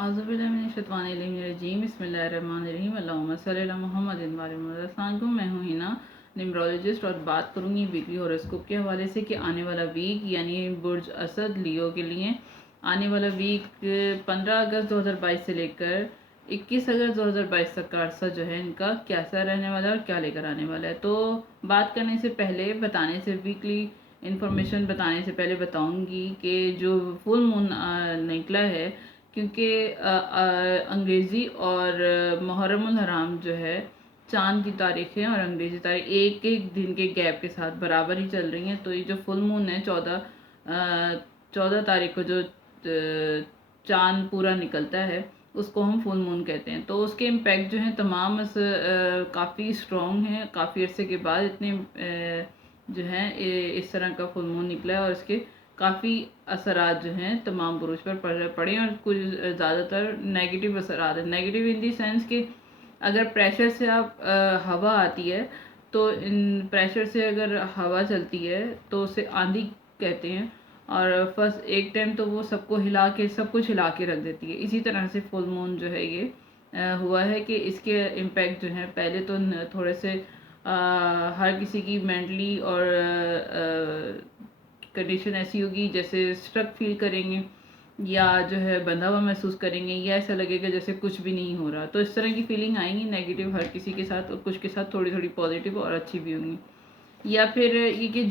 اعوذ باللہ من الشیطان الرجیم بسم اللہ الرحمن الرحیم اللہم صلی علی محمد السلام علیکم، میں ہوں ہینا نیمرولوجسٹ اور بات کروں گی ویکلی ہوراسکوپ کے حوالے سے کہ آنے والا ویک یعنی برج اسد لیو کے لیے آنے والا ویک 15 اگست 2022 سے لے کر 21 اگست 2022 تک کا عرصہ جو ہے ان کا کیسا رہنے والا ہے اور کیا لے کر آنے والا ہے۔ تو بات کرنے سے پہلے ویکلی انفارمیشن بتانے سے پہلے بتاؤں گی کہ جو فل مون نکلا ہے، کیونکہ انگریزی اور محرم الحرام جو ہے چاند کی تاریخیں اور انگریزی تاریخ ایک ایک دن کے گیپ کے ساتھ برابر ہی چل رہی ہیں، تو یہ جو فل مون ہے 14 تاریخ کو جو چاند پورا نکلتا ہے اس کو ہم فل مون کہتے ہیں۔ تو اس کے امپیکٹ جو ہیں تمام کافی اسٹرانگ ہیں، کافی عرصے کے بعد اتنے جو ہیں اس طرح کا فل مون نکلا ہے اور اس کے کافی اثرات جو ہیں تمام بروج پر پڑے اور کچھ زیادہ تر نیگیٹو اثرات ہیں۔ نیگیٹو ان دی سینس کہ اگر پریشر سے آپ ہوا آتی ہے تو ان پریشر سے اگر ہوا چلتی ہے تو اسے آندھی کہتے ہیں، اور فرسٹ ایک ٹائم تو وہ سب کچھ ہلا کے رکھ دیتی ہے۔ اسی طرح سے فل مون جو ہے یہ ہوا ہے کہ اس کے امپیکٹ جو ہیں پہلے تو تھوڑے سے ہر کسی کی مینٹلی اور کنڈیشن ایسی ہوگی جیسے اسٹرک فیل کریں گے یا جو ہے بندھا ہوا محسوس کریں گے یا ایسا لگے گا جیسے کچھ بھی نہیں ہو رہا، تو اس طرح کی فیلنگ آئیں گی نیگیٹو ہر کسی کے ساتھ، اور کچھ کے ساتھ تھوڑی تھوڑی پازیٹیو اور اچھی بھی ہوں گی۔ یا پھر یہ کہ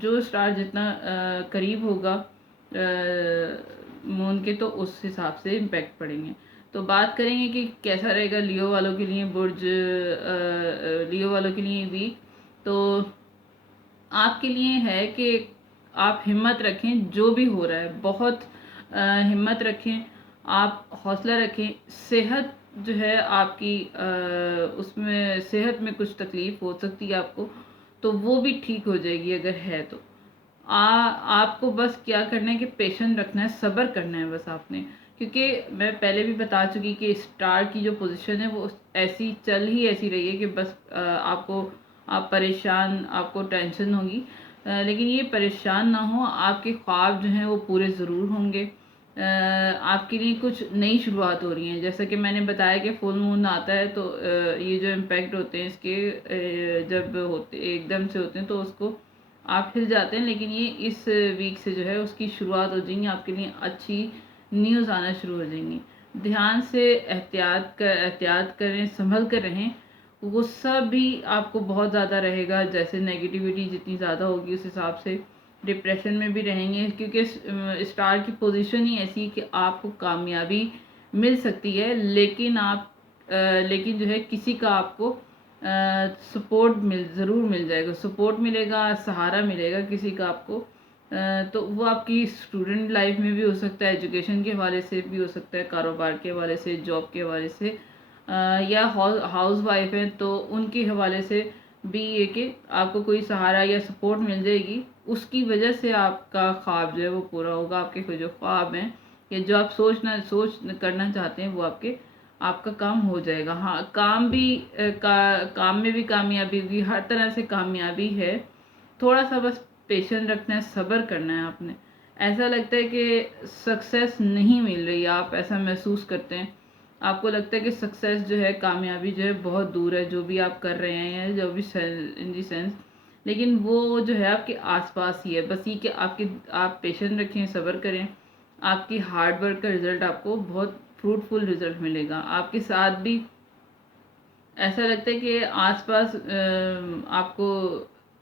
جو اسٹار جتنا قریب ہوگا مون کے تو اس حساب سے امپیکٹ پڑیں گے۔ تو بات کریں گے کہ کیسا رہے گا لیو والوں کے لیے لیو والوں کے لیے بھی، تو آپ کے لیے ہے کہ آپ ہمت رکھیں، جو بھی ہو رہا ہے بہت ہمت رکھیں، آپ حوصلہ رکھیں۔ صحت جو ہے آپ کی اس میں صحت میں کچھ تکلیف ہو سکتی ہے آپ کو، تو وہ بھی ٹھیک ہو جائے گی اگر ہے تو۔ آپ کو بس کیا کرنا ہے کہ پیشنٹ رکھنا ہے، صبر کرنا ہے بس آپ نے، کیونکہ میں پہلے بھی بتا چکی کہ اسٹار کی جو پوزیشن ہے وہ ایسی رہی ہے کہ بس آپ پریشان، آپ کو ٹینشن ہوگی، لیکن یہ پریشان نہ ہو، آپ کے خواب جو ہیں وہ پورے ضرور ہوں گے۔ آپ کے لیے کچھ نئی شروعات ہو رہی ہیں، جیسا کہ میں نے بتایا کہ فل مون آتا ہے تو یہ جو امپیکٹ ہوتے ہیں اس کے جب ہوتے ایک دم سے ہوتے ہیں تو اس کو آپ ہل جاتے ہیں، لیکن یہ اس ویک سے جو ہے اس کی شروعات ہو جائیں گی، آپ کے لیے اچھی نیوز آنا شروع ہو جائیں گی۔ دھیان سے احتیاط کریں، سنبھل کر رہیں۔ غصہ بھی آپ کو بہت زیادہ رہے گا، جیسے نیگیٹیوٹی جتنی زیادہ ہوگی اس حساب سے ڈپریشن میں بھی رہیں گے، کیونکہ اسٹار کی پوزیشن ہی ایسی کہ آپ کو کامیابی مل سکتی ہے، لیکن جو ہے کسی کا آپ کو سپورٹ ضرور مل جائے گا، سپورٹ ملے گا، سہارا ملے گا کسی کا آپ کو، تو وہ آپ کی اسٹوڈنٹ لائف میں بھی ہو سکتا ہے، ایجوکیشن کے حوالے سے بھی ہو سکتا ہے، کاروبار کے حوالے سے، جاب کے حوالے سے، یا ہاؤس وائف ہیں تو ان کے حوالے سے بھی یہ کہ آپ کو کوئی سہارا یا سپورٹ مل جائے گی، اس کی وجہ سے آپ کا خواب جو ہے وہ پورا ہوگا۔ آپ کے جو خواب ہیں یا جو آپ سوچ کرنا چاہتے ہیں وہ آپ کا کام ہو جائے گا۔ ہاں، کام میں بھی کامیابی ہوگی، ہر طرح سے کامیابی ہے، تھوڑا سا بس پیشنٹ رکھنا ہے، صبر کرنا ہے آپ نے۔ ایسا لگتا ہے کہ سکسیس نہیں مل رہی، آپ ایسا محسوس کرتے ہیں، آپ کو لگتا ہے کہ سکسیس جو ہے، کامیابی جو ہے بہت دور ہے، جو بھی آپ کر رہے ہیں جو بھی ان دی سینس، لیکن وہ جو ہے آپ کے آس پاس ہی ہے۔ بس یہ کہ آپ پیشنٹ رکھیں، صبر کریں، آپ کی ہارڈ ورک کا رزلٹ آپ کو بہت فروٹفل رزلٹ ملے گا۔ آپ کے ساتھ بھی ایسا لگتا ہے کہ آس پاس آپ کو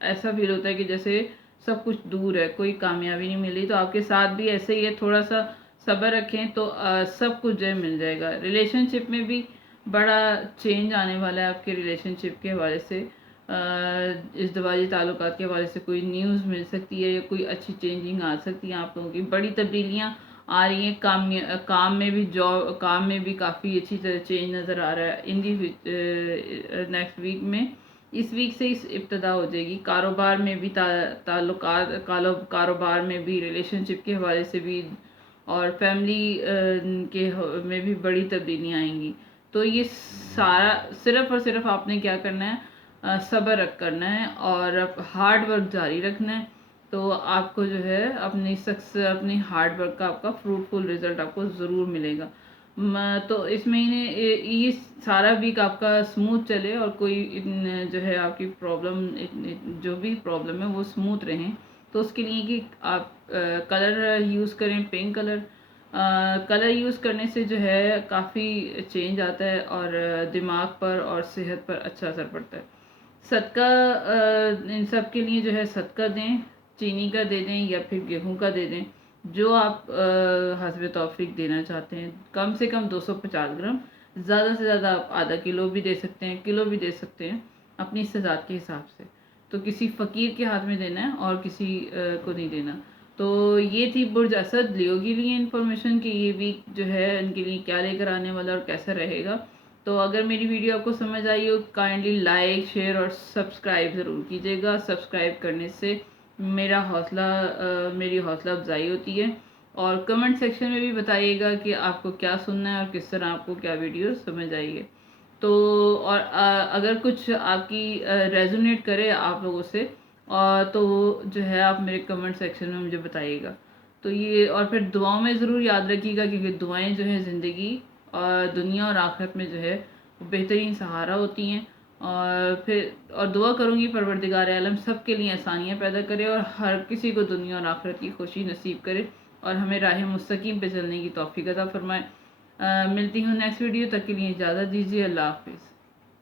ایسا فیل ہوتا ہے کہ جیسے سب کچھ دور ہے، کوئی کامیابی نہیں مل رہی، تو آپ کے ساتھ بھی ایسے ہی ہے، تھوڑا سا صبر رکھیں تو سب کچھ جو ہے مل جائے گا۔ ریلیشن شپ میں بھی بڑا چینج آنے والا ہے آپ کے ریلیشن شپ کے حوالے سے، ازدواجی تعلقات کے حوالے سے کوئی نیوز مل سکتی ہے یا کوئی اچھی چینجنگ آ سکتی ہے، آپ لوگوں کی بڑی تبدیلیاں آ رہی ہیں، کام میں بھی کافی اچھی طرح چینج نظر آ رہا ہے ان دی نیکسٹ ویک میں۔ اس ویک سے ابتدا ہو جائے گی، کاروبار میں بھی کاروبار میں بھی، ریلیشن شپ کے حوالے سے بھی، اور فیملی میں بھی بڑی تبدیلیاں آئیں گی۔ تو یہ سارا صرف اور صرف آپ نے کیا کرنا ہے، صبر کرنا ہے اور ہارڈ ورک جاری رکھنا ہے، تو آپ کو جو ہے اپنی ہارڈ ورک کا آپ کا فروٹفل رزلٹ آپ کو ضرور ملے گا۔ تو اس مہینے یہ سارا ویک آپ کا اسموتھ چلے اور کوئی جو ہے آپ کی پرابلم جو بھی پرابلم ہے وہ اسموتھ رہیں، تو اس کے لیے کہ آپ کلر یوز کریں، پنک کلر۔ کلر یوز کرنے سے جو ہے کافی چینج آتا ہے اور دماغ پر اور صحت پر اچھا اثر پڑتا ہے۔ صدقہ ان سب کے لیے جو ہے صدقہ دیں، چینی کا دے دیں یا پھر گیہوں کا دے دیں، جو آپ حسب توفیق دینا چاہتے ہیں۔ کم سے کم 250 گرام، زیادہ سے زیادہ آپ آدھا کلو بھی دے سکتے ہیں، کلو بھی دے سکتے ہیں، اپنی استطاعت کے حساب سے۔ تو کسی فقیر کے ہاتھ میں دینا ہے اور کسی کو نہیں دینا۔ تو یہ تھی برج اسد لیو کے لیے انفارمیشن کہ یہ ویک جو ہے ان کے لیے کیا لے کر آنے والا اور کیسا رہے گا۔ تو اگر میری ویڈیو آپ کو سمجھ آئی ہو، کائنڈلی لائک، شیئر اور سبسکرائب ضرور کیجیے گا۔ سبسکرائب کرنے سے میری حوصلہ افزائی ہوتی ہے، اور کمنٹ سیکشن میں بھی بتائیے گا کہ آپ کو کیا سننا ہے اور کس طرح آپ کو کیا ویڈیو سمجھ آئی ہے۔ تو اور اگر کچھ آپ کی ریزونیٹ کرے آپ لوگوں سے، تو جو ہے آپ میرے کمنٹ سیکشن میں مجھے بتائیے گا۔ تو یہ اور پھر دعاؤں میں ضرور یاد رکھیے گا، کیونکہ دعائیں جو ہیں زندگی اور دنیا اور آخرت میں جو ہے بہترین سہارا ہوتی ہیں۔ اور دعا کروں گی پروردگار عالم سب کے لیے آسانیاں پیدا کرے اور ہر کسی کو دنیا اور آخرت کی خوشی نصیب کرے، اور ہمیں راہ مستقیم پہ چلنے کی توفیق عطا فرمائے۔ ملتی ہوں نیکسٹ ویڈیو، تک کے لیے اجازت دیجیے۔ اللہ حافظ۔